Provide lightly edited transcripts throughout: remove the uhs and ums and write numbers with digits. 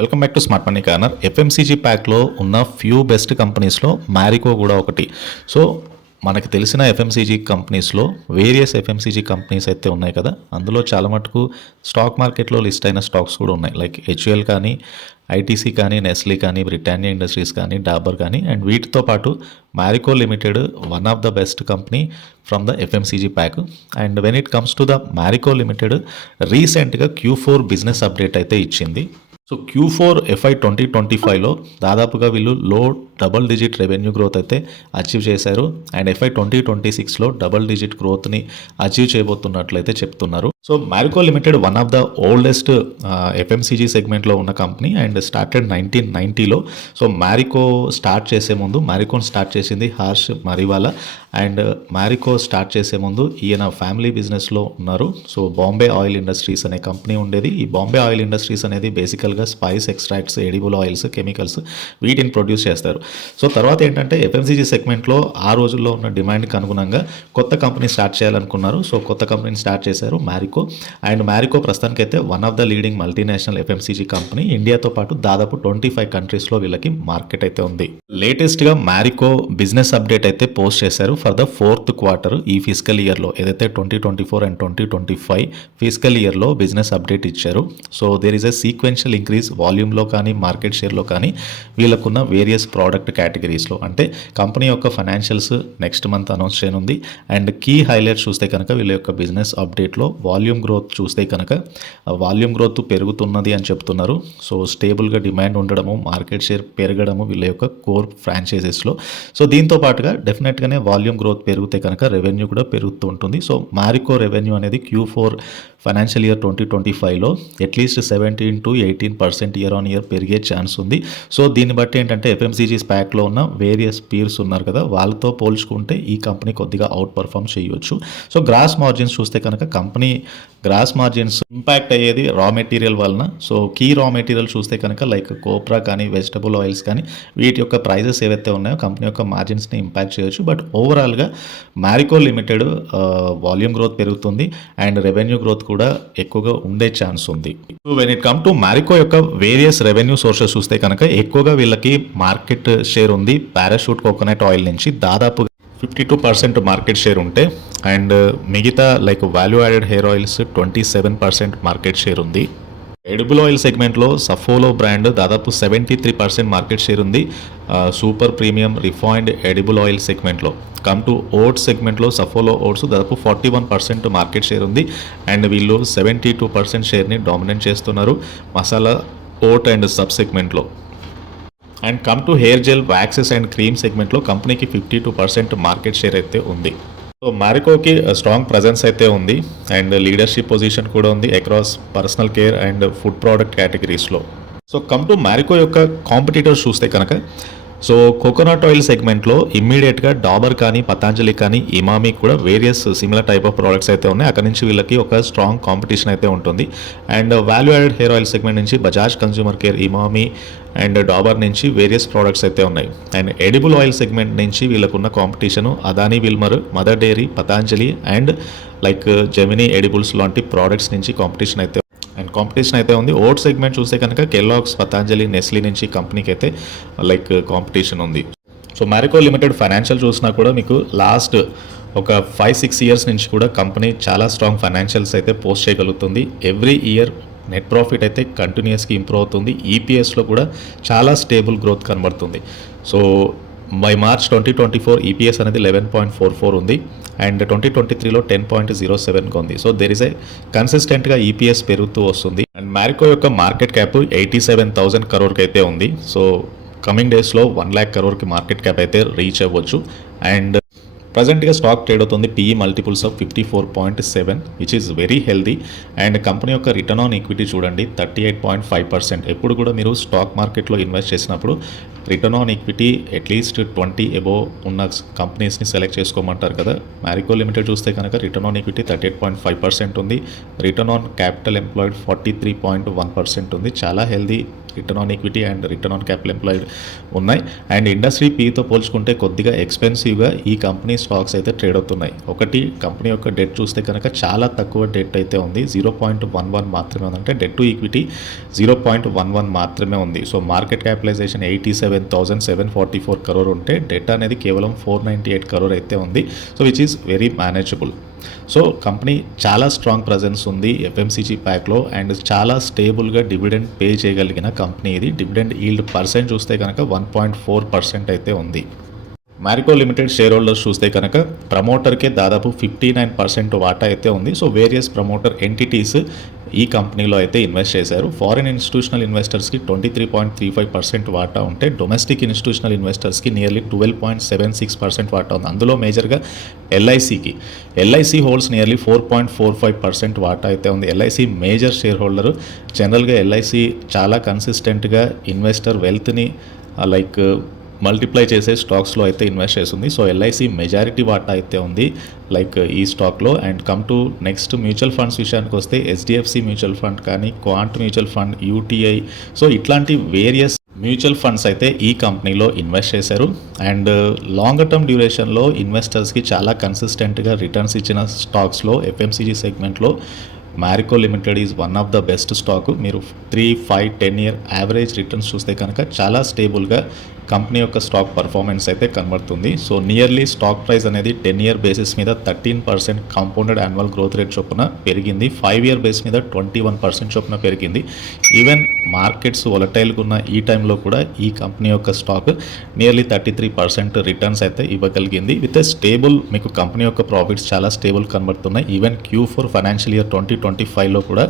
Welcome back to smart money corner. FMCG ప్యాక్లో ఉన్న few best కంపెనీస్లో మ్యారికో కూడా ఒకటి. సో మనకు తెలిసిన ఎఫ్ఎంసీజీ కంపెనీస్లో వేరియస్ ఎఫ్ఎంసీజీ కంపెనీస్ అయితే ఉన్నాయి కదా, అందులో చాలా మటుకు స్టాక్ మార్కెట్లో లిస్ట్ అయిన స్టాక్స్ కూడా ఉన్నాయి. లైక్ హెచ్యుఎల్ కానీ, ఐటీసీ కానీ, నెస్లీ కానీ, బ్రిటానియా ఇండస్ట్రీస్ కానీ, డాబర్ కానీ, అండ్ వీటితో పాటు Marico limited one of the best company from the FMCG pack. And when it comes to the Marico limited రీసెంట్గా Q4 బిజినెస్ అప్డేట్ అయితే ఇచ్చింది. సో Q4 FY 2025లో దాదాపుగా వీళ్ళు low double digit revenue growth అయితే అచీవ్ చేశారు. అండ్ FY 2026లో double digit గ్రోత్ని achieve చేయబోతున్నట్లయితే చెప్తున్నారు. So Marico limited one of the oldest FMCG సెగ్మెంట్లో ఉన్న కంపెనీ అండ్ స్టార్టెడ్ 1990లో. సో మ్యారికోని స్టార్ట్ చేసింది హర్ష్ మరివాలా. అండ్ మ్యారికో స్టార్ట్ చేసే ముందు ఈయన ఫ్యామిలీ బిజినెస్లో ఉన్నారు. సో బాంబే ఆయిల్ ఇండస్ట్రీస్ అనే కంపెనీ ఉండేది. ఈ బాంబే ఆయిల్ ఇండస్ట్రీస్ అనేది బేసికల్గా spice extracts, edible oils, chemicals వీటిని ప్రొడ్యూస్ చేస్తారు. సో తర్వాత ఏంటంటే ఎఫ్ఎంసీజీ సెగ్మెంట్లో ఆ రోజుల్లో ఉన్న డిమాండ్కి అనుగుణంగా కొత్త కంపెనీ స్టార్ట్ చేయాలనుకున్నారు. సో కొత్త కంపెనీని స్టార్ట్ చేశారు మ్యారికో. అండ్ మ్యారికో ప్రస్తుతానికైతే one of the leading multinational FMCG company. ఇండియాతో పాటు దాదాపు 25 కంట్రీస్లో వీళ్ళకి మార్కెట్ అయితే ఉంది. లేటెస్ట్గా మ్యారికో బిజినెస్ అప్డేట్ అయితే పోస్ట్ చేశారు ఫర్ ద 4th క్వార్టర్ ఈ ఫిజికల్ ఇయర్లో. ఏదైతే 2024 అండ్ 2025 ఫిజికల్ ఇయర్లో బిజినెస్ అప్డేట్ ఇచ్చారు. So there is a sequential increase వాల్యూమ్లో కానీ, మార్కెట్ షేర్లో కానీ, వీళ్ళకున్న వేరియస్ ప్రోడక్ట్ కేటగిరీస్లో. అంటే కంపెనీ యొక్క ఫైనాన్షియల్స్ నెక్స్ట్ మంత్ అనౌన్స్ చేయనుంది. అండ్ కీ హైలైట్స్ చూస్తే కనుక వీళ్ళ యొక్క బిజినెస్ అప్డేట్లో వాల్యూమ్ గ్రోత్ చూస్తే కనుక వాల్యూమ్ గ్రోత్ పెరుగుతున్నది అని చెప్తున్నారు. సో స్టేబుల్గా డిమాండ్ ఉండడము, మార్కెట్ షేర్ పెరగడము వీళ్ళ యొక్క కోర్ ఫ్రాంచైజెస్లో. సో దీంతో పాటుగా డెఫినెట్గానే వాల్యూమ్ గ్రోత్ పెరిగితే కనుక రెవెన్యూ కూడా పెరుగుతూ ఉంటుంది. సో మ్యారికో రెవెన్యూ అనేది Q4 ఫైనాన్షియల్ ఇయర్ 2025లో at least 17 to 18% year on year పెరిగే ఛాన్స్ ఉంది. సో దీన్ని బట్టి ఏంటంటే ఎఫ్ఎంసీజీ స్పాక్లో ఉన్న వేరియస్ పీర్స్ ఉన్నారు కదా, వాళ్ళతో పోల్చుకుంటే ఈ కంపెనీ కొద్దిగా అవుట్ పర్ఫామ్ చేయొచ్చు. సో గ్రాస్ మార్జిన్స్ చూస్తే కనుక కంపెనీ గ్రాస్ మార్జిన్స్ ఇంపాక్ట్ అయ్యేది రా మెటీరియల్ వలన. సో కీ రా మెటీరియల్ చూస్తే కనుక లైక్ కోప్రా కానీ, వెజిటబుల్ ఆయిల్స్ కానీ, వీటి యొక్క ప్రైజెస్ ఏవైతే ఉన్నాయో కంపెనీ యొక్క మార్జిన్స్ని ఇంపాక్ట్ చేయొచ్చు. బట్ ఓవరాల్గా మ్యారికో లిమిటెడ్ వాల్యూమ్ గ్రోత్ పెరుగుతుంది అండ్ రెవెన్యూ గ్రోత్ కూడా ఎక్కువగా ఉండే ఛాన్స్ ఉంది. So when it come to Marico యొక్క వేరియస్ రెవెన్యూ సోర్సెస్ చూస్తే కనుక ఎక్కువగా వీళ్ళకి మార్కెట్ షేర్ ఉంది. పారాషూట్ కోకోనట్ ఆయిల్ నుంచి దాదాపు 52% మార్కెట్ షేర్ ఉంటే, అండ్ మిగతా like value added hair oils 27% market share ఉంది. ఎడిబుల్ ఆయిల్ సెగ్మెంట్లో సఫోలో బ్రాండ్ దాదాపు 73% మార్కెట్ షేర్ ఉంది. Super premium refined edible oil సెగ్మెంట్లో. కమ్ టు ఓట్స్ సెగ్మెంట్లో సఫోలో ఓట్స్ దాదాపు 41% మార్కెట్ షేర్ ఉంది. అండ్ వీళ్ళు 72% షేర్ని డామినేట్ చేస్తున్నారు మసాలా, ఓట్ అండ్ సబ్ సెగ్మెంట్లో. And come to hair gel, waxes and cream సెగ్మెంట్లో కంపెనీకి 52% మార్కెట్ షేర్ అయితే ఉంది. సో మ్యారికోకి స్ట్రాంగ్ ప్రజెన్స్ అయితే ఉంది అండ్ లీడర్షిప్ పొజిషన్ కూడా ఉంది across personal care and food product కేటగిరీస్లో. సో కమ్ టు మ్యారికో యొక్క కాంపిటీటర్స్ చూస్తే కనుక సో కోకోనట్ ఆయిల్ సెగ్మెంట్లో ఇమ్మీడియట్గా డాబర్ కానీ, పతాంజలి కానీ, ఇమామి కూడా various similar type of products అయితే ఉన్నాయి. అక్కడ నుంచి వీళ్ళకి ఒక స్ట్రాంగ్ కాంపిటీషన్ అయితే ఉంటుంది. And value added hair oil segment నుంచి Bajaj consumer care, Emami and Dabur నుంచి వేరియస్ ప్రోడక్ట్స్ అయితే ఉన్నాయి. అండ్ ఎడిబుల్ ఆయిల్ సెగ్మెంట్ నుంచి వీళ్ళకున్న competition Adani Wilmar, Mother Dairy, Patanjali and like Gemini edibles లాంటి ప్రోడక్ట్స్ నుంచి కాంపిటీషన్ అయితే ఉంది. ఓట్ సెగ్మెంట్ చూస్తే కనుక కెల్లాగ్స్, పతాంజలి, నెస్లీ నుంచి కంపెనీకి అయితే లైక్ కాంపిటీషన్ ఉంది. సో మ్యారికో లిమిటెడ్ ఫైనాన్షియల్ చూసినా కూడా మీకు లాస్ట్ ఒక 5-6 ఇయర్స్ నుంచి కూడా కంపెనీ చాలా స్ట్రాంగ్ ఫైనాన్షియల్స్ అయితే పోస్ట్ చేయగలుగుతుంది. ఎవ్రీ ఇయర్ నెట్ ప్రాఫిట్ అయితే కంటిన్యూస్గా ఇంప్రూవ్ అవుతుంది. ఈపీఎస్లో కూడా చాలా స్టేబుల్ గ్రోత్ కనబడుతుంది. సో బై మార్చ్ 2024 ఈపీఎస్ అనేది 11.44 ఉంది అండ్ 2023లో 10.07 ఉంది. సో దెర్ ఇస్ ఏ కన్సిస్టెంట్గా ఈపీఎస్ పెరుగుతూ వస్తుంది. అండ్ మ్యారికో యొక్క మార్కెట్ క్యాప్ 87,000 crore అయితే ఉంది. సో కమింగ్ డేస్లో 1 lakh crore మార్కెట్ క్యాప్ అయితే రీచ్ అవ్వచ్చు. అండ్ ప్రజెంట్గా స్టాక్ ట్రేడ్ అవుతుంది PE multiples of 54.7 which is very healthy. And company యొక్క రిటర్న్ ఆన్ ఈక్విటీ చూడండి 38.5%. ఎప్పుడు కూడా మీరు స్టాక్ మార్కెట్లో ఇన్వెస్ట్ చేసినప్పుడు return on equity at least 20 above ఉన్న కంపెనీస్ని సెలెక్ట్ చేసుకోమంటారు కదా. మ్యారికో లిమిటెడ్ చూస్తే కనుక రిటర్న్ ఆన్ ఈక్విటీ 38.5% ఉంది. రిటర్న్ ఆన్ క్యాపిటల్ ఎంప్లాయిడ్ 43.1% ఉంది. చాలా healthy return on equity and return on capital employed ఉన్నాయి. అండ్ ఇండస్ట్రీ పీతో పోల్చుకుంటే కొద్దిగా ఎక్స్పెన్సివ్గా ఈ కంపెనీ స్టాక్స్ అయితే ట్రేడ్ అవుతున్నాయి. ఒకటి కంపెనీ యొక్క డెట్ చూస్తే కనుక చాలా తక్కువ డెట్ అయితే ఉంది, 0.11 మాత్రమే ఉంది. అంటే డెట్ టు ఈక్విటీ 0.11 మాత్రమే ఉంది. సో మార్కెట్ క్యాపిటలైజేషన్ 87,744 crore ఉంటే డెట్ అనేది కేవలం 498 crore అయితే ఉంది. So which is very manageable. So company చాలా స్ట్రాంగ్ ప్రజెన్స్ ఉంది ఎఫ్ఎంసీజీ ప్యాక్లో అండ్ చాలా స్టేబుల్గా డివిడెండ్ పే చేయగలిగిన కంపెనీ ఇది. డివిడెండ్ ఈల్డ్ పర్సెంట్ చూస్తే కనుక 1.4% అయితే ఉంది. మ్యారికో లిమిటెడ్ షేర్ హోల్డర్స్ చూస్తే కనుక ప్రమోటర్కే దాదాపు 59% వాటా అయితే ఉంది. సో వేరియస్ ప్రమోటర్ ఎంటిటీస్ ఈ కంపెనీలో అయితే ఇన్వెస్ట్ చేశారు. ఫారిన్ ఇన్స్టిట్యూషనల్ ఇన్వెస్టర్స్కి 23.35% వాటా ఉంటే డొమెస్టిక్ ఇన్స్టిట్యూషనల్ ఇన్వెస్టర్స్కి నియర్లీ 12.76% వాటా ఉంది. అందులో మేజర్గా ఎల్ఐసి హోల్డ్స్ నియర్లీ 4.45% వాటా అయితే ఉంది. LIC major share holder. జనరల్గా ఎల్ఐసి చాలా కన్సిస్టెంట్గా ఇన్వెస్టర్ వెల్త్ని మల్టిప్లై చేసే స్టాక్స్లో అయితే ఇన్వెస్ట్ చేస్తుంది. సో ఎల్ఐసి మెజారిటీ వాటా అయితే ఉంది ఈ స్టాక్లో. And come to next mutual funds విషయానికి వస్తే హెచ్డిఎఫ్సి మ్యూచువల్ ఫండ్ కానీ, quant mutual fund, UTI, so ఇట్లాంటి వేరియస్ మ్యూచువల్ ఫండ్స్ అయితే ఈ కంపెనీలో ఇన్వెస్ట్ చేశారు. అండ్ లాంగ్ టర్మ్ డ్యూరేషన్లో ఇన్వెస్టర్స్కి చాలా కన్సిస్టెంట్గా రిటర్న్స్ ఇచ్చిన స్టాక్స్లో ఎఫ్ఎంసీజీ సెగ్మెంట్లో Marico limited is one of the best stock. మీరు 3, 5, 10 year యావరేజ్ రిటర్న్స్ చూస్తే కనుక చాలా స్టేబుల్గా కంపెనీ యొక్క స్టాక్ పర్ఫార్మెన్స్ అయితే కనబడుతుంది. సో నియర్లీ స్టాక్ ప్రైస్ అనేది 10 year బేసిస్ మీద 13% కాంపౌండెడ్ యాన్యువల్ గ్రోత్ రేట్ చొప్పున పెరిగింది. 5 year బేస్ మీద 21% చొప్పున పెరిగింది. ఈవెన్ మార్కెట్స్ వొలటైల్గా ఉన్న ఈ టైంలో కూడా ఈ కంపెనీ యొక్క స్టాక్ నియర్లీ 33% రిటర్న్స్ అయితే ఇవ్వగలిగింది. విత్ ఎ స్టేబుల్, మీకు కంపెనీ యొక్క ప్రాఫిట్స్ చాలా స్టేబుల్ కనబడుతున్నాయి. ఈవెన్ Q4 ఫైనాన్షియల్ ఇయర్ 2025లో కూడా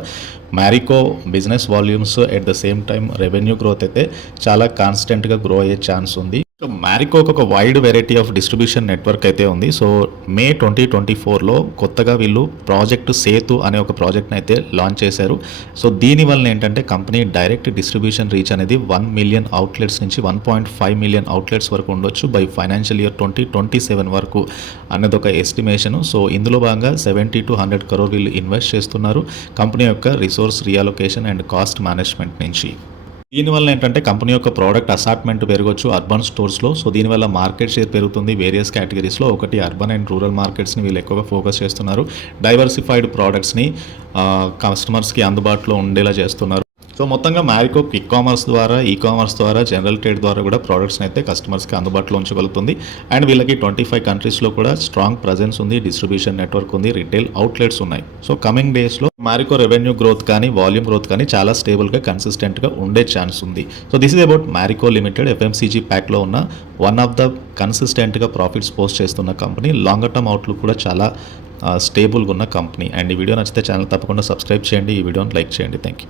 Marico business volumes at the same time revenue growth అయితే చాలా కాన్స్టెంట్గా గ్రో అయ్యే ఛాన్స్ ఉంది. సో మ్యారికోకి ఒక wide variety of distribution network అయితే ఉంది. సో మే 2024లో కొత్తగా వీళ్ళు ప్రాజెక్ట్ సేతు అనే ఒక ప్రాజెక్ట్ని అయితే లాంచ్ చేశారు. సో దీనివల్ల ఏంటంటే కంపెనీ డైరెక్ట్ డిస్ట్రిబ్యూషన్ రీచ్ అనేది 1 million అవుట్లెట్స్ నుంచి 1.5 million అవుట్లెట్స్ వరకు ఉండొచ్చు బై ఫైనాన్షియల్ ఇయర్ 2027 వరకు అన్నది ఒక ఎస్టిమేషను. సో ఇందులో భాగంగా 70 to 100 crore వీళ్ళు ఇన్వెస్ట్ చేస్తున్నారు కంపెనీ యొక్క రిసోర్స్ రీఅలొకేషన్ అండ్ కాస్ట్ మేనేజ్మెంట్ నుంచి. దీనివల్ల ఏంటంటే కంపెనీ యొక్క ప్రోడక్ట్ అసార్ట్మెంట్ పెరగవచ్చు అర్బన్ స్టోర్స్లో. సో దీనివల్ల మార్కెట్ షేర్ పెరుగుతుంది వేరియస్ కేటగిరీస్లో. ఒకటి అర్బన్ అండ్ రూరల్ మార్కెట్స్ని వీళ్ళు ఎక్కువగా ఫోకస్ చేస్తున్నారు. డైవర్సిఫైడ్ ప్రోడక్ట్స్ని కస్టమర్స్కి అందుబాటులో ఉండేలా చేస్తున్నారు. సో మొత్తంగా మ్యారికో ఈ కామర్స్ ద్వారా జనరల్ ట్రేడ్ ద్వారా కూడా ప్రోడక్ట్స్ని అయితే కస్టమర్స్కి అందుబాటులో ఉంచగలుగుతుంది. అండ్ వీళ్ళకి 25 కంట్రీస్లో కూడా స్ట్రాంగ్ ప్రజెన్స్ ఉంది, డిస్ట్రిబ్యూషన్ నెట్వర్క్ ఉంది, రిటైల్ అవుట్లెట్స్ ఉన్నాయి. సో కమింగ్ డేస్లో మ్యారికో రెవెన్యూ గ్రోత్ కానీ, వాల్యూమ్ గ్రోత్ కానీ చాలా స్టేబుల్గా కన్సిస్టెంట్గా ఉండే ఛాన్స్ ఉంది. So this is about Marico limited. FMCG ప్యాక్లో ఉన్న వన్ ఆఫ్ ద కన్సిస్టెంట్గా ప్రాఫిట్స్ పోస్ట్ చేస్తున్న కంపెనీ. లాంగర్ టర్మ్ అవుట్లుక్ కూడా చాలా స్టేబుల్గా ఉన్న కంపెనీ. అండ్ ఈ వీడియో నచ్చితే ఛానల్ తప్పకుండా సబ్స్క్రైబ్ చేయండి, ఈ వీడియోని లైక్ చేయండి. Thank you.